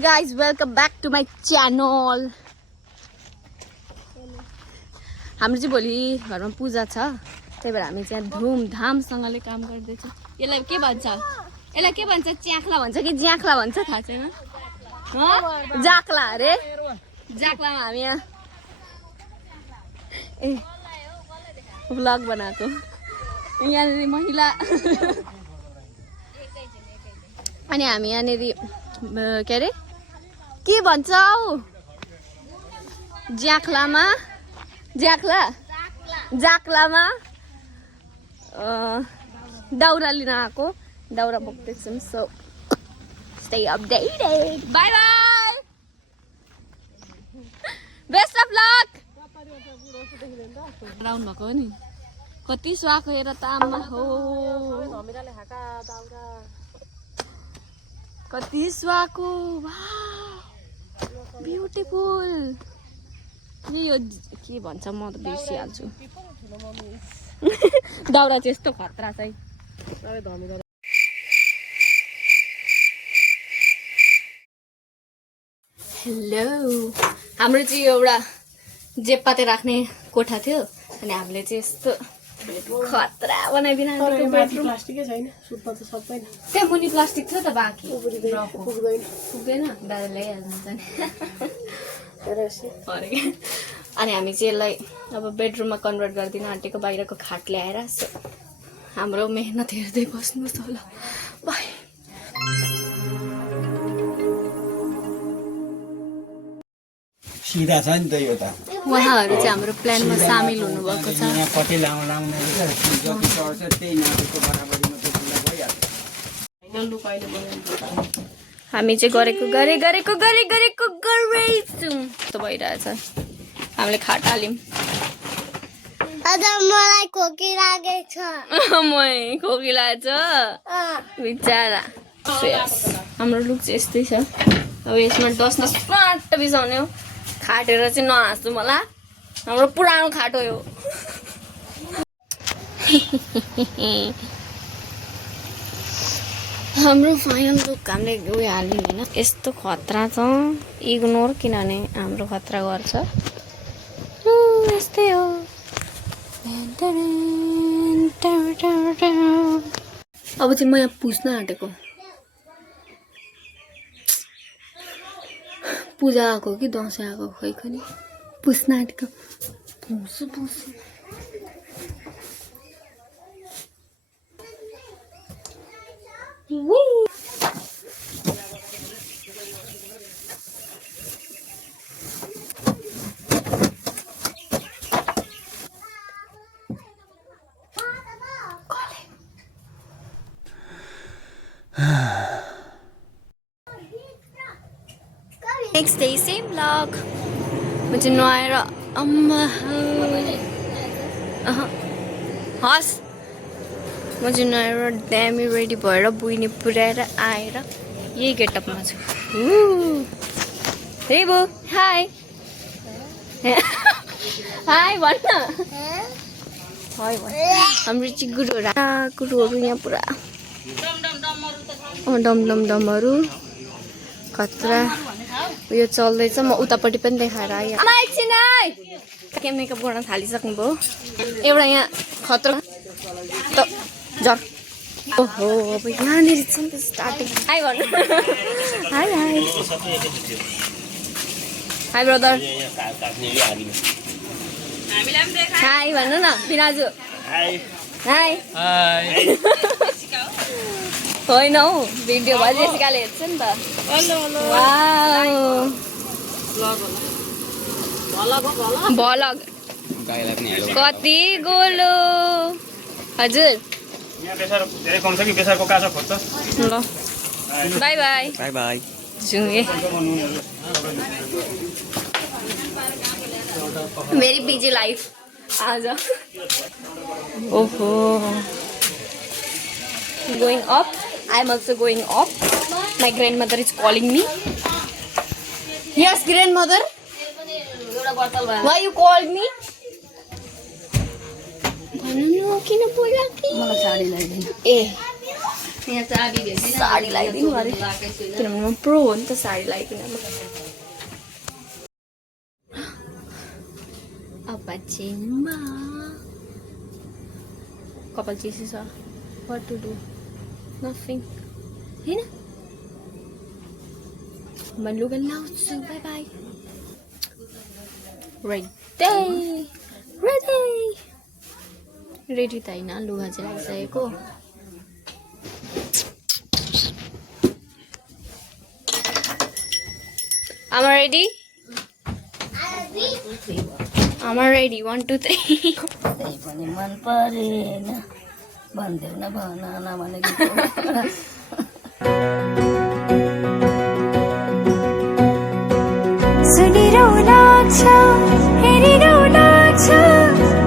guys, welcome back to my channel. हाम्रो चाहिँ भोलि घरमा पूजा छ, त्यही भएर हामी चाहिँ धुमधामसँगले काम गर्दैछ। यसलाई के भन्छ? यसलाई के भन्छ? च्याख्ला भन्छ कि ज्याख्ला भन्छ थाहा छैन। जाक्ला अरे, जाक्लामा हामी यहाँ भ्लग बनाएको। यहाँनिर महिला अनि हामी यहाँनिर के अरे के भन्छौ? ज्याख्लामा जाक्लामा दाउरा लिन आएको, दाउरा बोक्दैछौँ। So stay updated, bye bye, best of luck. Round भएको हो नि, कति स्वाको हेर त आमा हो, कति स्वाको, ब्युटिफुल। यो के भन्छ म त बिर्सिहाल्छु। दाउरा चाहिँ यस्तो खतरा चाहिँ। हेलो, हाम्रो चाहिँ एउटा जेप्पाते राख्ने कोठा थियो अनि हामीले चाहिँ यस्तो खतरा बनाइदिन। प्लास्टिकै छैन, सुत्न त सक्दैन। त्यहाँ मुनि प्लास्टिक थियो त, बाँकी पुग्दैन, दादा ल्याइहाल्नुहुन्छ नि। अनि हामी चाहिँ यसलाई अब बेडरुममा कन्भर्ट गरिदिन आँटेको, बाहिरको खाट ल्याएर। हाम्रो मेहनत हेर्दै बस्नुहोस् होला। बाई। सिधा छ नि त यो त। उहाँहरू चाहिँ हाम्रो प्लानमा सामेल हुनुभएको छ। कति लाउने जति सर्छ त्यही नापेको बराबरीमा त पुरा भइहाल्छ। हामी चाहिँ गरेको त भइरहेछ। हामीले खाट हाल्यौँ। मलाई खोकी लागेछ। खोकी लागेछ बिचारा। हाम्रो लुक चाहिँ यस्तै छ। अब यसमा डस्न स्वाट बिसाउने हो। खाटेर चाहिँ नहाँस्छु मलाई, हाम्रो पुरानो खाट हो यो। हाम्रो फाइनल लुक हामीले उयो हाल्यौँ होइन, यस्तो खतरा छ। इग्नोर, किनभने हाम्रो खतरा गर्छ। यस्तै हो। अब चाहिँ म यहाँ पुस्न आँटेको। पूजा आएको कि दसैँ आएको खै खनि, पुस्न आँटेको। पुस्छु नेक्स्ट डे सेम भ्लग। म चाहिँ नुहाएर अम्मा हस्, म चाहिँ नुहाएर ड्यामी रेडी भएर बुइनी पुऱ्याएर आएर यही गेटअपमा छु। हे बो, हाई हाई भन्न। हाई भन्। हाम्रो चाहिँ गुरुहरू यहाँ पुरा डमहरू खतरा उयो चल्दैछ। म उतापट्टि पनि देखाएर आएँ। के मेकअप गर्न थालिसक्नु भयो। एउटा यहाँ खतरा त जर। ओहो, अब यहाँनिर छ नि त स्टार्टिङ। हाई भन्नु। High high high brother. High भन्नु न बिराजु। हाई होइन हौ, भिडियो भयो, जेसिकाले हेर्छ नि त। भलग कति गोलो। हजुर ल by by by by. Very busy life आज। ओहो, going up. I'm also going up. My grandmother is calling me. Yes, grandmother. Why you called me? किन बोला कि? ए साडी लगाइदिनु अरे किनभने म प्रो हो नि त साडी लगाइदिनु अब चिनमा कपाल चिसो छ व्हाट टु डु नथिङ हैन म लुगा लाउँछु बाई बाई रेडी त होइन लुगा चाहिँ लागिसकेको Am I ready? Am I ready? 1, 2, 3. त्यही पनि मन परेन भन्देऊ न भन नभनेको सुनिरौ लाग्छ हेरिरौ लाग्छ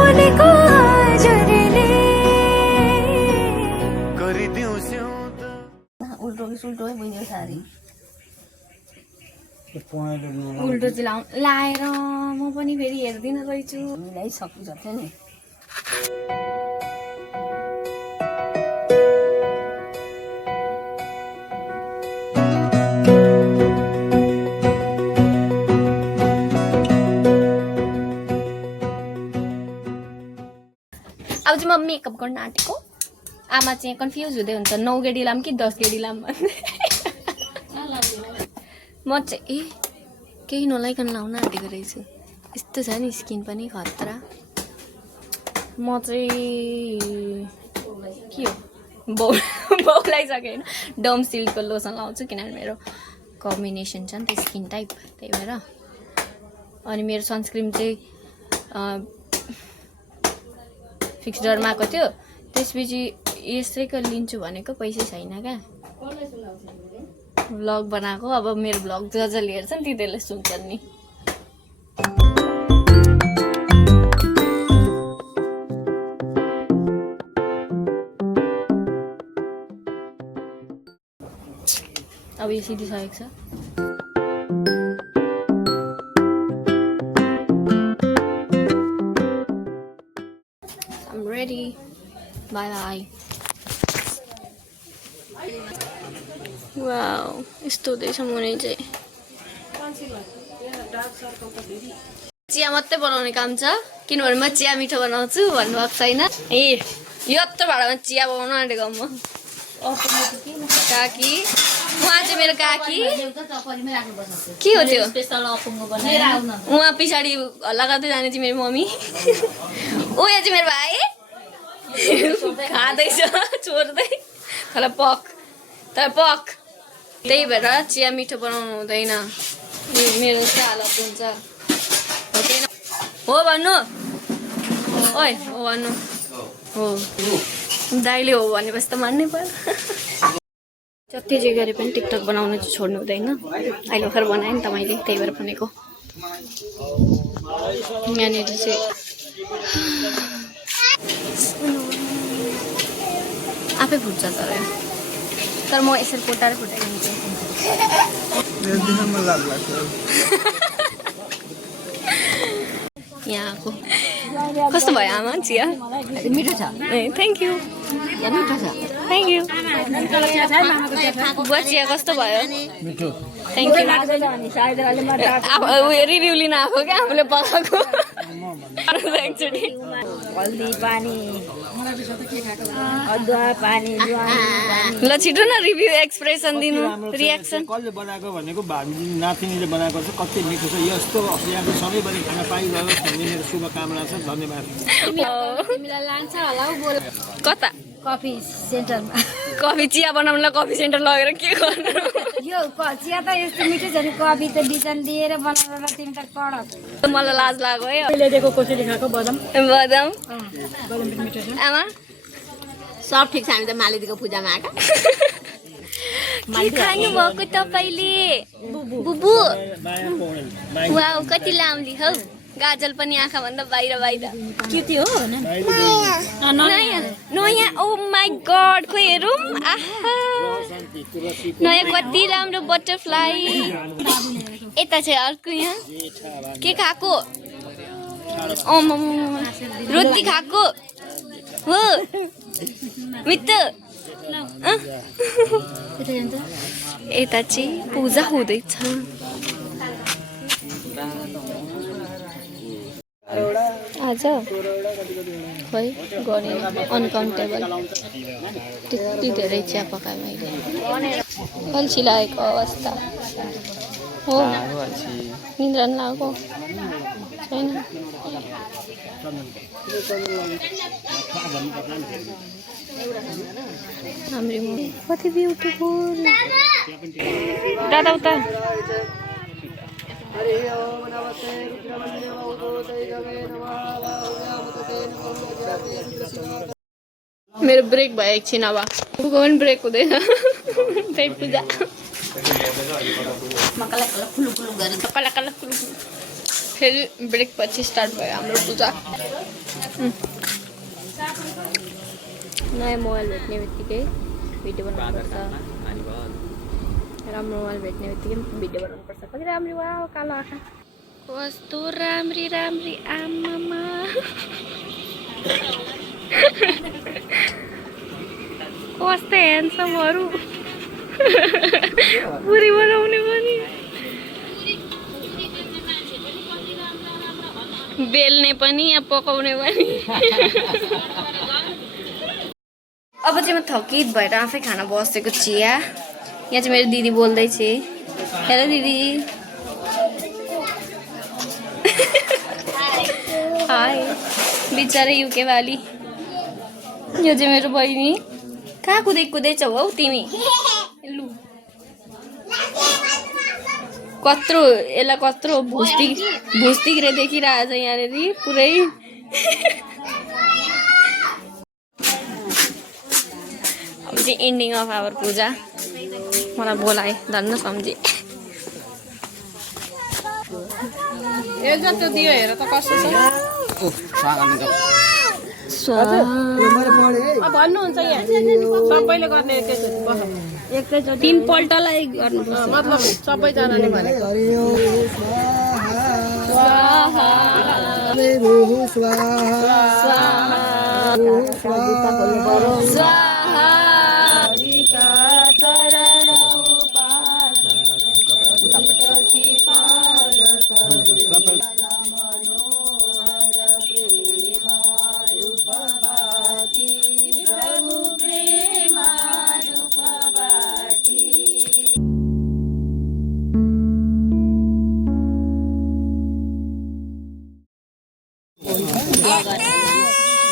बोलेको हजुरले उल्टो कि सुल्टो है बुझ्यो सारी उल्टो चाहिँ लाएर म पनि फेरि हेर्दिनँ रहेछु मिलाइसक्नु जति नि अब चाहिँ म मेकअप गर्न आँटेको आमा चाहिँ कन्फ्युज हुँदै हुन्छ 9 गेडी लाम कि 10 गेडी लाम भन्दै म चाहिँ केही नलाइकन लाउन आँटेको रहेछु यस्तो छ नि स्किन पनि खतरा म चाहिँ के हो बाउलाइसकेँ होइन डम सिल्कको लोसन लाउँछु किनभने मेरो कम्बिनेसन छ नि त स्किन टाइप त्यही भएर अनि मेरो सनस्क्रिन चाहिँ फिक्स डरमा आएको थियो त्यसपछि यसैको लिन्छु भनेको पैसै छैन क्या भ्लग बनाएको अब मेरो भ्लग जसले हेर्छ नि तिनीहरूले सुन्छन् नि अब यो सिधिसकेको छ I'm ready. Bye bye. Wow, यस्तो हुँदैछ मुनै चाहिँ चिया मात्रै बनाउने काम छ किनभने म चिया मिठो बनाउँछु भन्नुभएको छैन ए यत्रो भाडामा चिया बनाउन आँटेको म काकी उहाँ चाहिँ मेरो काकी के हो त्यो उहाँ पछाडि हल्ला गर्दै जाने चाहिँ मेरो मम्मी ओ यहाँ चाहिँ मेरो भाइ खाँदैछ छोड्दै तर पक त्यही भएर चिया मिठो बनाउनु हुँदैन मेरो चाहिँ हालत हुन्छ हो भन्नु ओइ हो भन्नु हो दाइले हो भनेपछि त मान्नै पर्यो जति जे गरे पनि टिकटक बनाउन चाहिँ छोड्नु हुँदैन अहिले भर्खर बनाएँ नि त मैले त्यही भएर भनेको यहाँनिर चाहिँ आफै फुट्छ तर म यसरी फुटाएर फुटाइदिन्छु यहाँको कस्तो भयो आमा चिया मिठो छ ए थ्याङ्क यू मिठो छ थ्याङ्क यू बुवा चिया कस्तो भयो थ्याङ्क यू रिभ्यू लिन आएको क्या आफूले पकाएको एकचोटि हल्दी पानी अदुवा पानी ल छिटो न रिभ्यू एक्सप्रेसन दिनु रियाक्सन कसले बनाएको भनेको भाबी नातिनीले बनाएको छ कति मिठो छ यस्तो यहाँको सधैँभरि खाना पाइरहोस् भन्ने मेरो शुभकामना छ धन्यवाद कता कफी सेन्टरमा कफी चिया बनाउनुलाई कफी सेन्टर लगेर के गर्नु यो चिया त यस्तो मिठो छ नि कफी त बिजन लिएर बनाएर तिमी त कडक मलाई लाज लाग्यो है मैले दिएको कसैले खाएको बदाम बदाम पनि मिठो छ आमा सब ठिक छ हामी त मालिदीको पूजामा आएका के खानु भएको तपाईले बुबु वाउ कति लाम्ली हौ गाजल पनि आँखा भन्दा बाहिर के थियो नयाँ ओ माई गॉड खै हेरौँ आहा नयाँ कति राम्रो बटरफ्लाई यता छ अर्को यहाँ के खाएको रोटी खाएको हो मित्र यता चाहिँ पूजा हुँदैछ आज खै गर्ने अनकाउन्टेबल त्यति धेरै चिया पकाएँ मैले अल्छी लागेको अवस्था हो निन्द्रा नि लागेको छैन हाम्रो कति ब्युटिफुल दादा उता मेरो ब्रेक भयो एकछिन अब पनि ब्रेक हुँदैन त्यही पूजा फेरि ब्रेक पछि स्टार्ट भयो हाम्रो पूजा नयाँ मोबाइल भेट्ने बित्तिकै भिडियो बनाउनुपर्छ राम्रो मोबाइल भेट्ने बित्तिकै भिडियो बनाउनुपर्छ कति राम्री वा कालो आँखा कस्तो राम्री राम्री आमामा कस्तो ह्यान्डसमहरू पुरी बनाउने पनि बेल्ने पनि या पकाउने पनि अब चाहिँ म थकित भएर आफै खाना बसेको चिया यहाँ चाहिँ मेरो दिदी बोल्दैछ हेलो दिदी हाय बिचारा युके वाली यो चाहिँ मेरो बहिनी कहाँ कुदैछौ हौ तिमी लु कत्रो यसलाई कत्रो भुस्तिग्रे देखिरहेछ यहाँनिर पुरै अब चाहिँ एन्डिङ अफ आवर पूजा मलाई बोलाए धन्न सम्झे त्यो दियो हेर त कस्तो छ भन्नुहुन्छ यहाँ सबैले गर्ने एकैचोटि 3 पल्टलाई गर्नुपर्छ मतलब सबैजनाले भने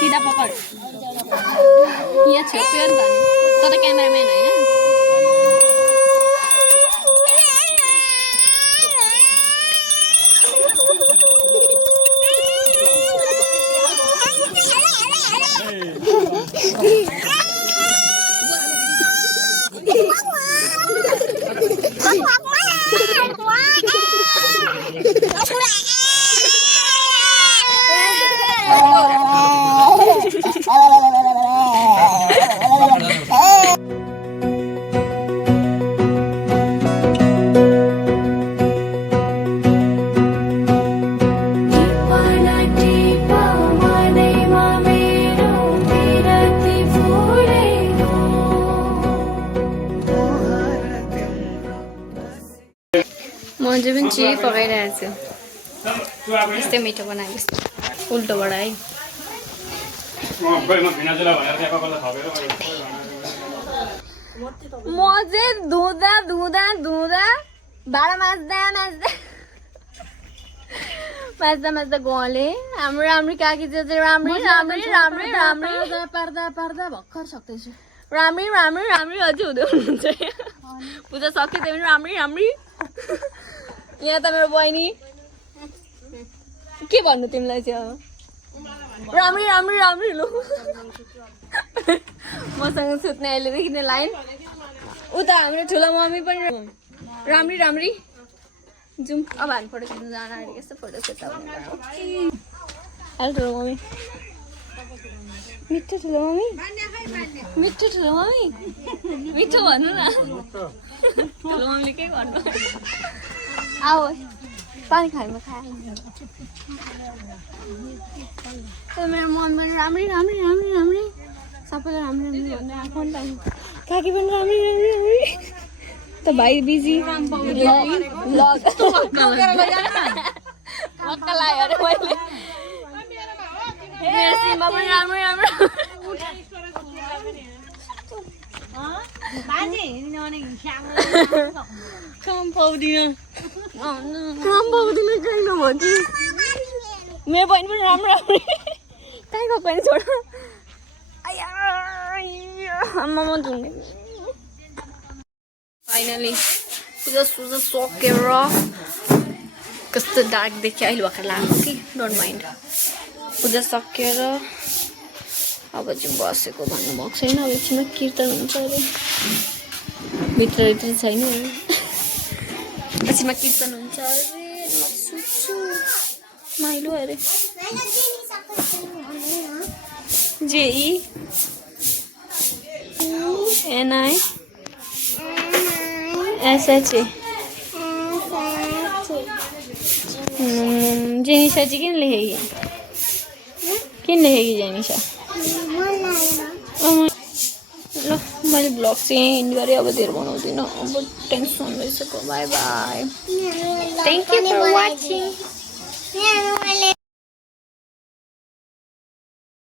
सीधा पकड यहाँ छेप्यो नि त त क्यामेराम्यान होइन मन्जु पनि चिया पकाइरहेको छु यस्तै मिठो बनाएको उल्टोबाट है म चाहिँ धुँदा धुँदा धुँदा भाँडा माझ्दा गले हाम्रो राम्री काकी चाहिँ राम्री पार्दा भर्खर सक्दैछु राम्री अझै हुँदै हुनुहुन्छ पूजा सक्यो त्यही पनि राम्री यहाँ त मेरो बहिनी के भन्नु तिमीलाई चाहिँ राम्री लु मसँग सुत्ने अहिलेदेखि नै लाइन उता हाम्रो ठुलो मम्मी पनि राम्री जाउँ अब हामी फोटो खिच्नु जान आँटेको यस्तो फोटो खिचाउने हेलो ठुलो मम्मी मिठो ठुलो मम्मी मिठो भन्नु न ठुलो मम्मीले के भन्नु आओ पानी खानु खायो मेरो मन पनि राम्रै सबैलाई राम्रै भन्दै आएको नि त काकी पनि राम्रै राम्रै राम्रै त भाइ बिजी भ्लग मक्का लाग्यो अरे मैले मेरो सीमा पनि राम्रै राम्रो काम पाउँदिन कहीँ नभन्छु मेरो बहिनी पनि राम्रो राम्रो कहीँ गएको पनि छोड आम्मा म धुने फाइनली पूजा सुजा सकेर कस्तो डार्क देखियो अहिले भर्खर लाग्यो कि डोन्ट माइन्ड पूजा सकेर अब चाहिँ बसेको भन्नुभएको छैन अब एकछिनमा कीर्तन हुन्छ अरे भित्र छैन एकछिनमा कीर्तन हुन्छ अरे म सुत्छु माइलो अरे जेई एनआई एसएचए जेनिसा चाहिँ किन लेखेकी जेनिसा ल मैले ब्लग चाहिँ एन्ड गरेँ अब धेरै बनाउँदिनँ अब टेन्सन भइसक्यो bye bye thank you for watching